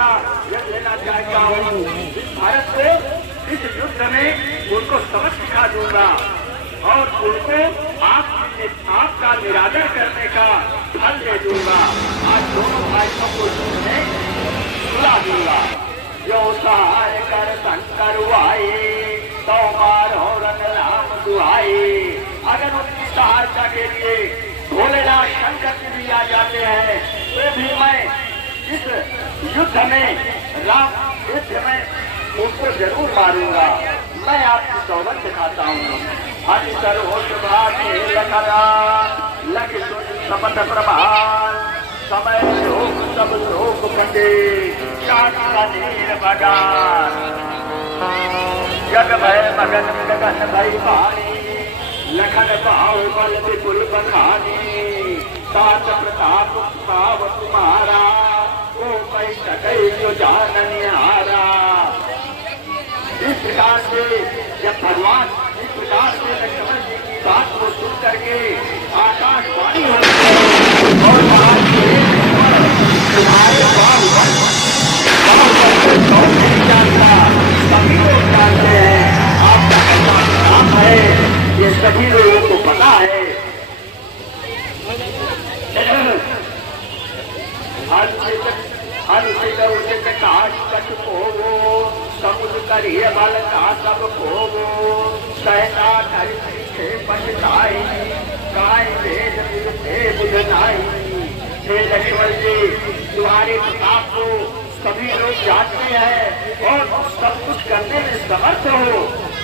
का यह लेना चाहता हूँ। इस भारत को इस युद्ध में उनको सबक सिखा दूंगा और उनको आपका निरादर करने का फल दे दूंगा। आज दोनों भाइयों को सुला दूंगा। जो सहाय कर शंकर आए तो मारो रन राम दुआए। अगर उनकी सहायता के लिए भोलेनाथ शंकर जी भी आ जाते हैं तो भी मैं इस युद्ध में उनको जरूर मारूंगा। मैं आपकी दौलत दिखाता हूँ। हरि सर्वोच्च लखरा लख शपथ प्रभान समय लोक सब लोक कटे नीर भगान। जग भय मगन गगन भई पानी लखन भाव बल विपुल बखानी। सात प्रताप भाव तुम्हारा ओ कई सकई जो जाननिहारा। इस प्रकार से जब भगवान इस प्रकार से लक्ष्मण जी की बात को सुन करके आकाशवाणी होती है और महाराज सभी लोग जानते हैं आपका नाम है, ये सभी लोगों को पता है। समुद्र करिए बल का सब खोवो सहना थे पछताई गाय वेद मिलते बुझनाई। हे लक्ष्मण जी, तुम्हारे प्रताप को सभी लोग जानते हैं और सब कुछ करने में समर्थ हो,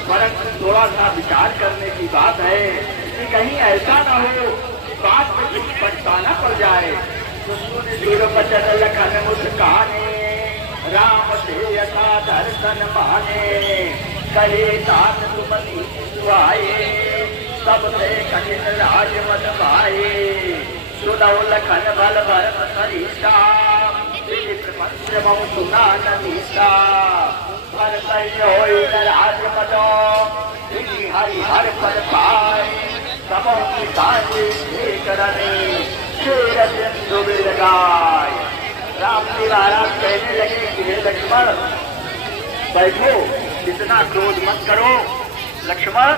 परंतु थोड़ा सा विचार करने की बात है कि कहीं ऐसा न हो कि बात में कुछ पछताना पड़ जाए। बचन लखन मुस्काने राम से यथा दर्शन माने। करे तात तुमनी सुहाए सबसे कठिन राज मत भाए। सुनौ लखन बल भरत सरिता प्रपंच बहु सुना नमीता। भरत होई राज मदो हरि हर पद पाए। सब करने शेर सिंधु बिल गाय। राम जी महाराज कहने लगे कि हे लक्ष्मण बैठो, इतना क्रोध मत करो। लक्ष्मण,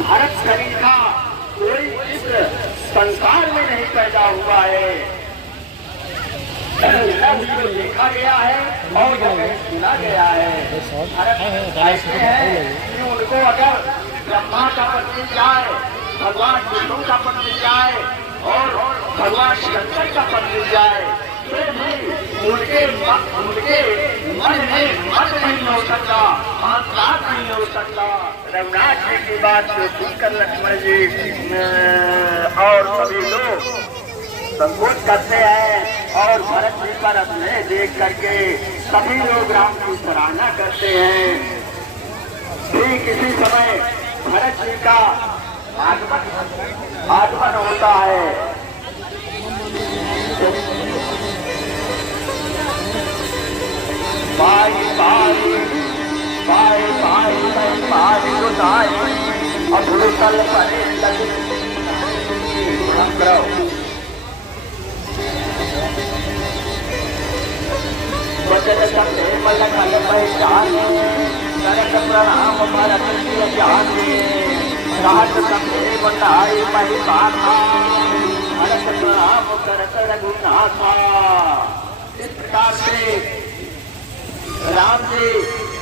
भारत शरीर का कोई इस संसार में नहीं पैदा हुआ है, तो देखा गया है और सुना गया है। भारत ऐसे हैं कि उनको अगर ब्रह्मा का पद मिल जाए, भगवान विष्णु का पद मिल जाए और भगवान शंकर का पद मिल जाए तो भी उनके मन में मत नहीं हो सकता, अहंकार नहीं हो सकता। रघुनाथ जी की बात को सुनकर लक्ष्मण जी और सभी लोग संकोच करते हैं और भरत जी पर अपने देख करके सभी लोग राम की सराहना करते हैं। ठीक इसी समय भरत जी का आगमन होता है। बाई बाई बाई बाई बाई रुदाई अभुतल परे लगी वचन सबे मलकल पहचाने। करत प्रणाम भरत जी जाने। रात सबे बताई मही बाधा भरत प्रणाम करत रघुनाथा। इस प्रकार से राम जी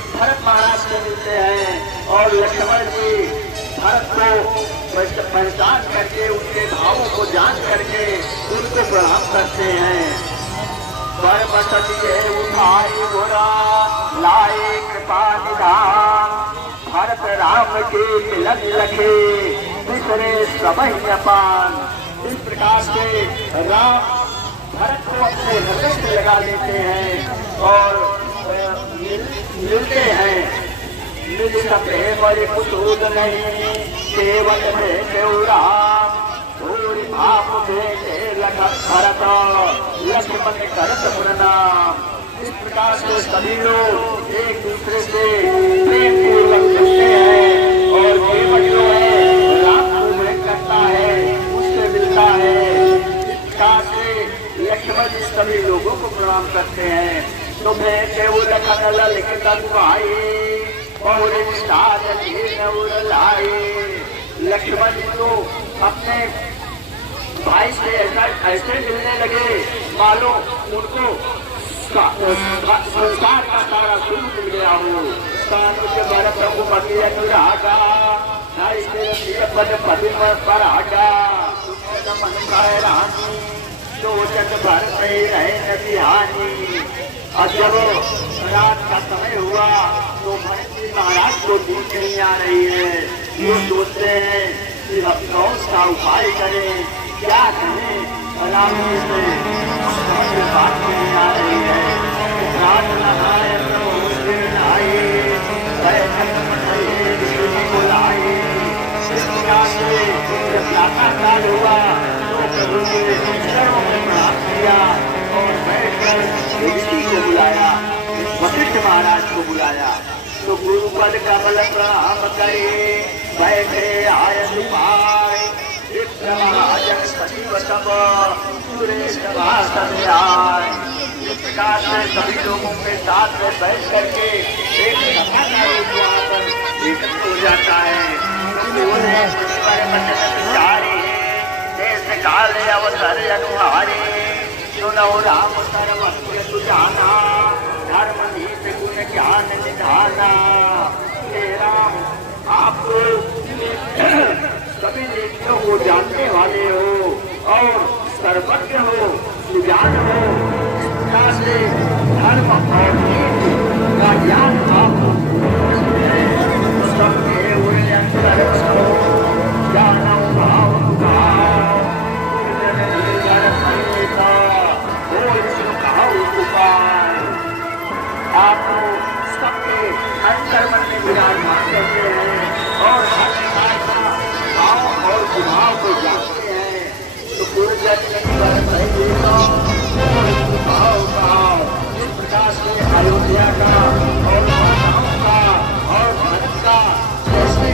भरत महाराज से मिलते हैं और लक्ष्मण जी भरत को पहचान करके उनके भावों को जान करके उनको प्रणाम करते हैं। उठाई गोरा लाए कृपा निधान। भरत राम के मिलन लगे दूसरे समय अपान। इस प्रकार से राम भरत को अपने हृदय से लगा लेते हैं और मिलते हैं। मिल सके बड़े कुसूद नहीं केवल राम। थोड़ी भाप भेजे लखन भरत लक्ष्मण करत प्रणाम। इस प्रकार से सभी लोग एक दूसरे से प्रेम पूर्वक मिलते हैं और केवल जो है राम को भेंट करता है उससे मिलता है। इस प्रकार से लक्ष्मण सभी लोगों को प्रणाम करते हैं। तुम्हें केवल लखन लिखता भाई बहुरे लाई। लक्ष्मण जी तो अपने भाई से ऐसे मिलने लगे मालूम उनको संसार का सारा सुख मिल गया हो। प्रभु पति अनुरागा पद पति पर आगा मन रानी तो चंद भरत रहे नदिहानी। और जब रात का समय हुआ तो भरत जी महाराज को नींद नहीं आ रही है। वो सोचते हैं कि हम कौन सा उपाय करें, क्या करें। राम जी से बात नहीं आ रही है। रात नहाए बुलाए जब प्रातःकाल हुआ तो प्रभु ने चरणों में प्रणाम किया और बैठकर ऋषि को बुलाया, वशिष्ठ महाराज को बुलाया। तो गुरु पद कमल प्रणाम करे बैठे आयन पाए। महाजन सचिव सब सुरेश आए। इस प्रकार से सभी लोगों के साथ में बैठ करके एक सभा का रूप हो जाता है। देश काले अवसर अनुहारी सुनो राम सर्व सुजाना धर्म नीति गुण ज्ञान निधाना। हे राम, आप सभी नीतियों को जानने वाले हो और सर्वज्ञ हो, सुजान हो। इस प्रकार से धर्म और नीति का ज्ञान आपको सबके हुए अंतर ज्ञान भाव आप सबके अंतर मन में विराजमान करते हैं और हर प्रकार का भाव और स्वभाव को जानते हैं। तो पूर्व भाव इस प्रकार से अयोध्या का और गाँव का और भारत का जैसे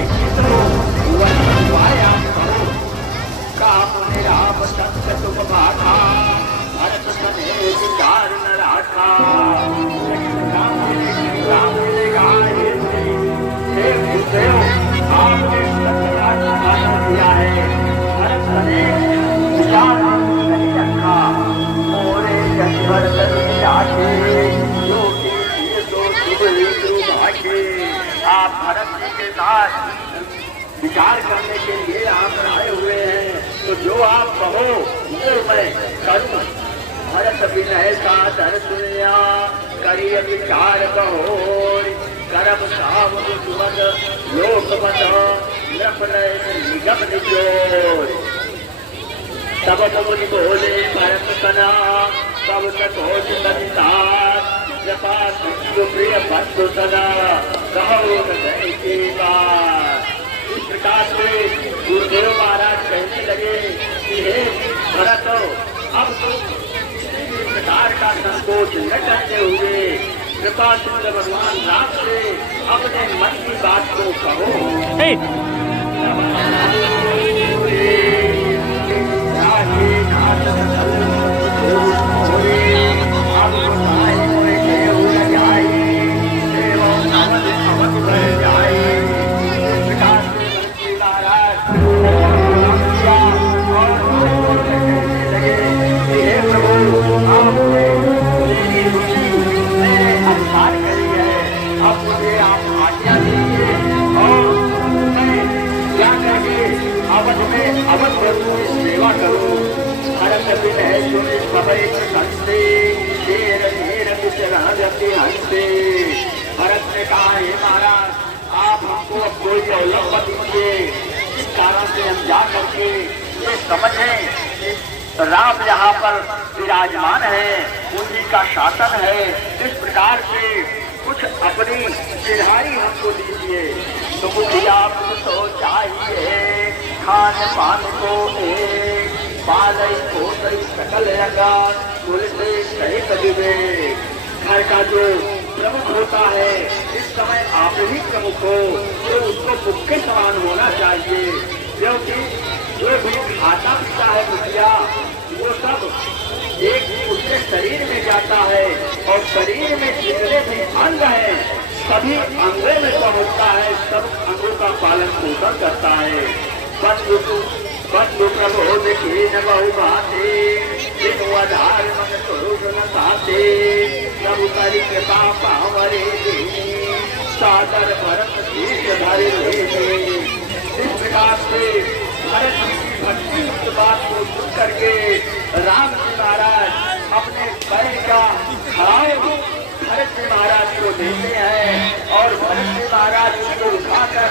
राम सत्य तुम बाधा भरत सने विचार न राखा। राम मिलेगा आपने सत्य दिया है, भरत सने विचार नहीं रखा। मोरे भरत आप भरत जी के साथ विचार करने के लिए आप आए हुए हैं। तो जो आप कहो वो मैं करूं। भरत विनय का धर सुनिया करिए विचार कहो। करम साव सुमन लोक मत निगम निजोर। तब मुनि बोले भरत कना तब सकोच संसार जपा प्रिय बंधु सदा कहो की बात। इस प्रकार से गुरुदेव महाराज कहने लगे कि हे भरत, अब तो किसी प्रकार का संकोच न करते हुए कृपा चंद्र भगवान राम से अपने मन की बात को कहो। सेवा करो। भरत विनय सुनि सबै हंसे शेर शेर विचरण हंसे। भरत ने कहा, हे महाराज, आप हमको अब कोई दौलत दीजिए, इस कारण से हम जा करके ये समझें राम यहाँ पर विराजमान है, उन्हीं का शासन है। इस प्रकार से कुछ अपनी सिधारी हमको दीजिए। तो कुछ आपको चाहिए खान पान को पालई को सकल रंगा सहित विवेक। घर का जो प्रमुख होता है, इस समय आप ही प्रमुख हो, तो उसको मुख के समान होना चाहिए। क्योंकि जो भी खाता पीता है मुखिया, वो सब एक उसके शरीर में जाता है और शरीर में जितने भी अंग हैं सभी अंगों में पहुंचता है, सब अंगों का पालन पोषण करता है। बंधु प्रबोध की न बहु बाते आधार मन स्वरूप न साते प्रभु करी कृपा पावरे सादर भरत शीश धरे। इस प्रकार से भरत की भक्ति उस बात को सुन करके राम जी महाराज अपने पैर का खड़ाव भरत जी महाराज को देते हैं और भरत जी महाराज उसको उठाकर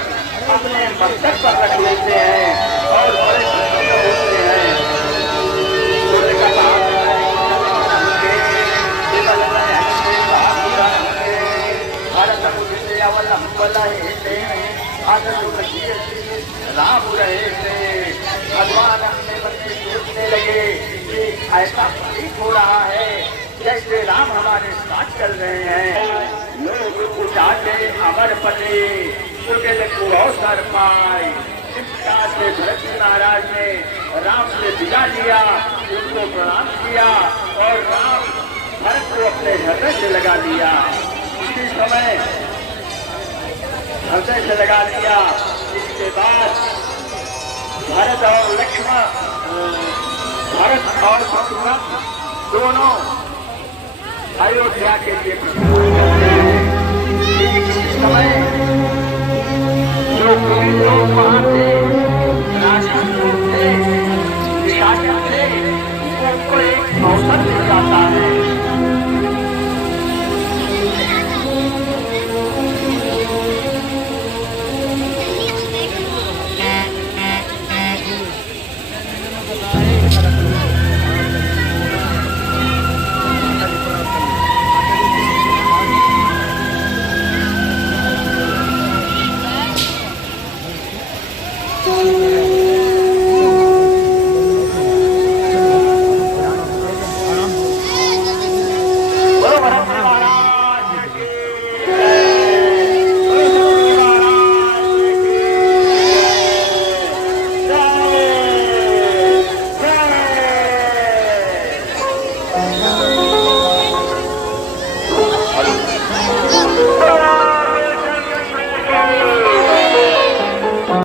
अपने मस्तक पर रख लेते हैं और बड़े प्रसन्न होते हैं। राम रहे थे भगवान अपने मन में सोचने लगे कि ऐसा प्रतीत हो रहा है जैसे राम हमारे साथ चल रहे हैं। लोग उठाते अमर पते कुटिल को अवसर पाए। इस प्रकार से भरत जी महाराज ने राम से विदा लिया, उनको प्रणाम किया और राम भरत को अपने हृदय से लगा लिया। उसी समय हृदय से लगा लिया। इसके बाद भरत और लक्ष्मण, भरत और शत्रुघ्न दोनों अयोध्या के लिए प्रस्थान करते हैं। इस समय जो लोग वहां से